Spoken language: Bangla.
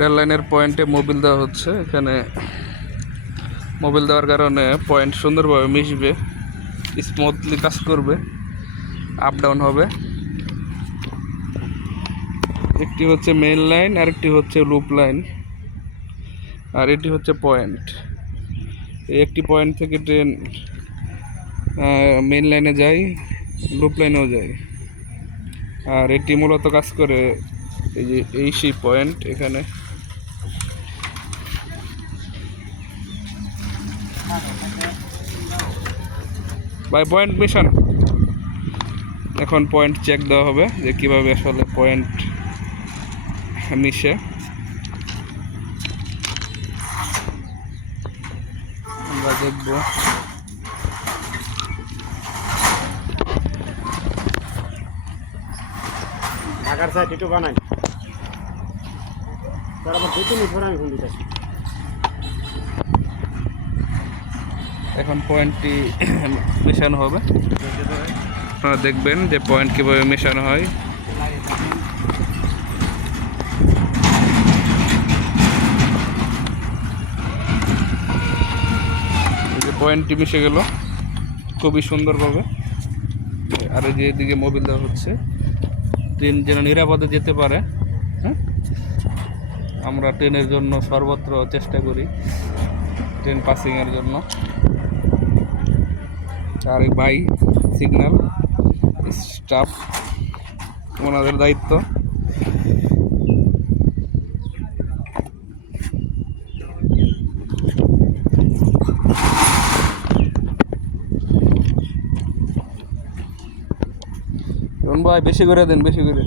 রেল লাইনের পয়েন্টে মোবিল দেওয়া হচ্ছে। এখানে মোবিল দেওয়ার কারণে পয়েন্ট সুন্দরভাবে মিশবে, স্মুথলি কাজ করবে, আপ ডাউন হবে। একটি হচ্ছে মেইন লাইন, আরেকটি হচ্ছে লুপ লাইন, আর এটি হচ্ছে পয়েন্ট। এই একটি পয়েন্ট থেকে ট্রেন মেইন লাইনে যায়, লুপ লাইনেও যায়। আর এটি মূলত কাজ করে এই যে এই সেই পয়েন্ট। এখানে বাই পয়েন্ট মিশন, এখন পয়েন্ট চেক দেওয়া হবে যে কীভাবে আসলে পয়েন্ট মিশে। আমরা দেখব। ঢাকার সাইড একটু বানাই তার আবার 2-3 মিনিট পরে আমি ফোন দিতেছি। এখন পয়েন্টটি মেশানো হবে, আপনারা দেখবেন যে পয়েন্ট কীভাবে মেশানো হয়। এই যে পয়েন্টটি মিশে গেল খুবই সুন্দরভাবে। আর এই যে এদিকে মোবিল দেওয়া হচ্ছে, ট্রেন যেন নিরাপদে যেতে পারে। হ্যাঁ, আমরা ট্রেনের জন্য সর্বত্র চেষ্টা করি, ট্রেন পাসিংয়ের জন্য। আর এই ভাই সিগন্যাল স্টাফ, ওনাদের দায়িত্ব। ভাই বেশি করে দেন, বেশি করে।